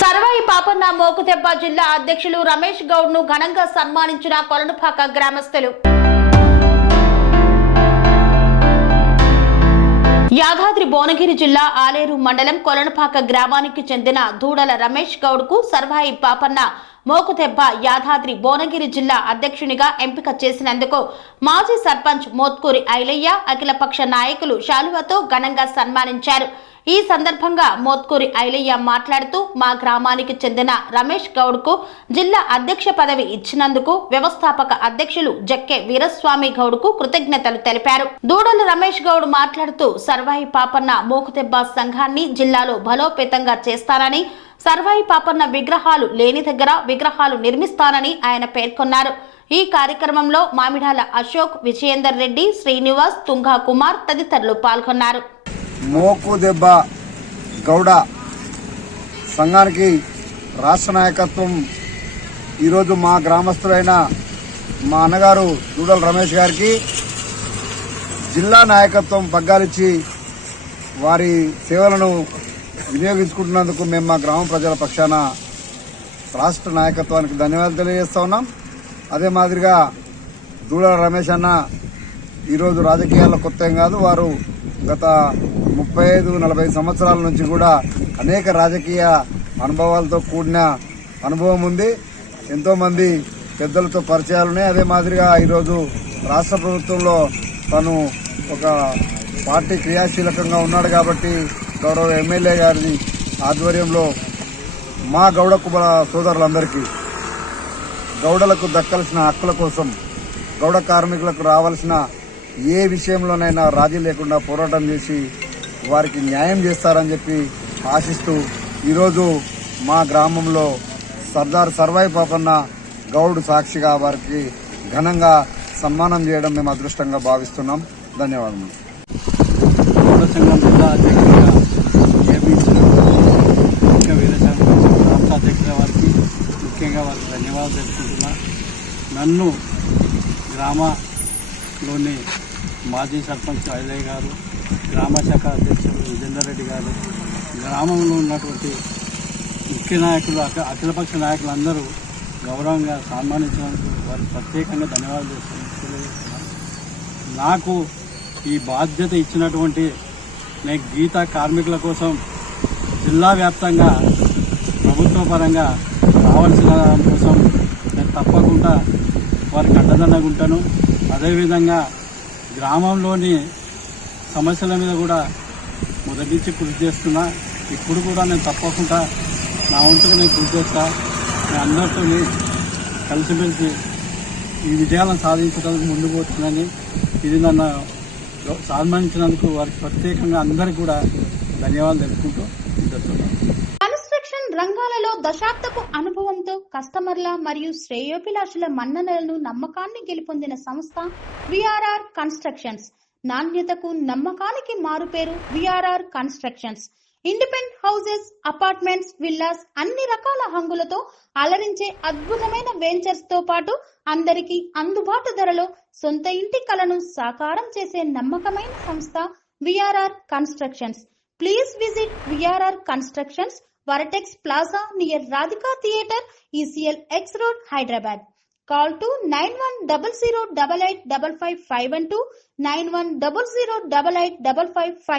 సర్వాయి పాపన్న మోకుదెబ్బ జిల్లా అధ్యక్షులు రమేష్ గౌడ్ ను ఘనంగా సన్మానించిన కొలనుపాక గ్రామస్తులు. యాదాద్రి భువనగిరి జిల్లా ఆలేరు మండలం కొలనుపాక గ్రామానికి చెందిన దూడల రమేష్ గౌడ్ కు సర్వాయి పాపన్న మోకుదెబ్బ యాదాద్రి భువనగిరి జిల్లా అధ్యక్షునిగా ఎంపిక చేసినందుకు మాజీ సర్పంచ్ మోత్కూరి ఐలయ్య అఖిలపక్ష నాయకులు శాలువతో ఘనంగా సన్మానించారు. ఈ సందర్భంగా మోత్కూరి ఐలయ్య మాట్లాడుతూ మా గ్రామానికి చెందిన రమేష్ గౌడ్ కు జిల్లా అధ్యక్ష పదవి ఇచ్చినందుకు వ్యవస్థాపక అధ్యక్షులు జక్కే వీరస్వామి గౌడ్ కు కృతజ్ఞతలు తెలిపారు. దూడల రమేష్ గౌడ్ మాట్లాడుతూ సర్వాయి పాపన్న మోకుదెబ్బ సంఘాన్ని జిల్లాలో బలోపేతంగా చేస్తానని, సర్వాయి పాపన్న విగ్రహాలు లేని దగ్గర విగ్రహాలు నిర్మిస్తానని ఆయన పేర్కొన్నారు. ఈ కార్యక్రమంలో మామిడాల అశోక్, విజయేందర్ రెడ్డి, శ్రీనివాస్, తుంగా కుమార్ తదితరులు పాల్గొన్నారు. మోకుదెబ్బ గౌడ సంఘానికి రాష్ట్ర నాయకత్వం ఈరోజు మా గ్రామస్తులైన మా అన్నగారు దూడల రమేష్ గారికి జిల్లా నాయకత్వం పగ్గాలిచ్చి వారి సేవలను వినియోగించుకుంటున్నందుకు మేము మా గ్రామ ప్రజల పక్షాన రాష్ట్ర నాయకత్వానికి ధన్యవాదాలు తెలియజేస్తా ఉన్నాం. అదే మాదిరిగా దూడల రమేష్ అన్న ఈరోజు రాజకీయాల్లో కొత్త ఏం కాదు. వారు గత 35-40 సంవత్సరాల నుంచి కూడా అనేక రాజకీయ అనుభవాలతో కూడిన అనుభవం ఉంది. ఎంతోమంది పెద్దలతో పరిచయాలున్నాయి. అదే మాదిరిగా ఈరోజు రాష్ట్ర ప్రభుత్వంలో తను ఒక పార్టీ క్రియాశీలకంగా ఉన్నాడు కాబట్టి గౌరవ ఎమ్మెల్యే గారి ఆధ్వర్యంలో మా గౌడ కుల సోదరులందరికీ గౌడలకు దక్కాల్సిన హక్కుల కోసం, గౌడ కార్మికులకు రావాల్సిన ఏ విషయంలోనైనా రాజీ లేకుండా పోరాటం చేసి వారికి న్యాయం చేస్తారని చెప్పి ఆశిస్తూ ఈరోజు మా గ్రామంలో సర్దార్ సర్వాయి పాపన్న గౌడ్ సాక్షిగా వారికి ఘనంగా సన్మానం చేయడం మేము అదృష్టంగా భావిస్తున్నాం. ధన్యవాదాలు. గౌడ సంఘం జిల్లా అధ్యక్షుడిగా నియమించిన రాష్ట్ర అధ్యక్షుల వారికి ముఖ్యంగా వారికి ధన్యవాదాలు తెలుపుకుంటున్నా. నన్ను గ్రామంలోని మాజీ సర్పంచ్ ఐలయ్య గారు, గ్రామ శాఖ అధ్యక్షులు విజేందర్ రెడ్డి గారు, గ్రామంలో ఉన్నటువంటి ముఖ్య నాయకులు, అఖిలపక్ష నాయకులందరూ గౌరవంగా సన్మానించినందుకు వారికి ప్రత్యేకంగా ధన్యవాదాలు తెలియజేస్తున్నాను. నాకు ఈ బాధ్యత ఇచ్చినటువంటి నేను గీతా కార్మికుల కోసం జిల్లా వ్యాప్తంగా ప్రభుత్వ పరంగా రావాల్సిన కోసం నేను తప్పకుండా వారికి అండదండగా ఉంటాను. అదేవిధంగా గ్రామంలోని సమస్యల మీద కూడా మొదటి నుంచి కృషి చేస్తున్నా. ఇప్పుడు కూడా నేను తప్పకుండా నా వంతుగా నేను కృషి చేస్తా. నేను అందరితో కలిసిమెలిసి ఈ విజయాలను సాధించడానికి ముందుకు పోతుందని ఇది నన్ను సన్మానించినందుకు వారికి ప్రత్యేకంగా అందరికీ కూడా ధన్యవాదాలు తెలుపుకుంటూ చెప్తున్నాను. కన్స్ట్రక్షన్ రంగాలలో దశాబ్దపు అనుభవంతో కస్టమర్ల మరియు శ్రేయోభిలాషుల మన్ననలను, నమ్మకాన్ని గెలుపొందిన సంస్థ విఆర్ఆర్ కన్స్ట్రక్షన్స్. నాణ్యతకు, నమ్మకానికి మారుపేరు VRR constructions. Independent houses, apartments, villas అన్ని రకాల హంగులతో అలరించే అద్భుతమైన వెంచర్స్ తో పాటు అందరికీ అందుబాటు ధరలో సొంత ఇంటి కలను సాకారం చేసే నమ్మకమైన సంస్థ VRR constructions. Please visit VRR constructions, Varatex Plaza near Radhika Theatre, ECL X Road, Hyderabad. Call to 910088555512, 9100885555.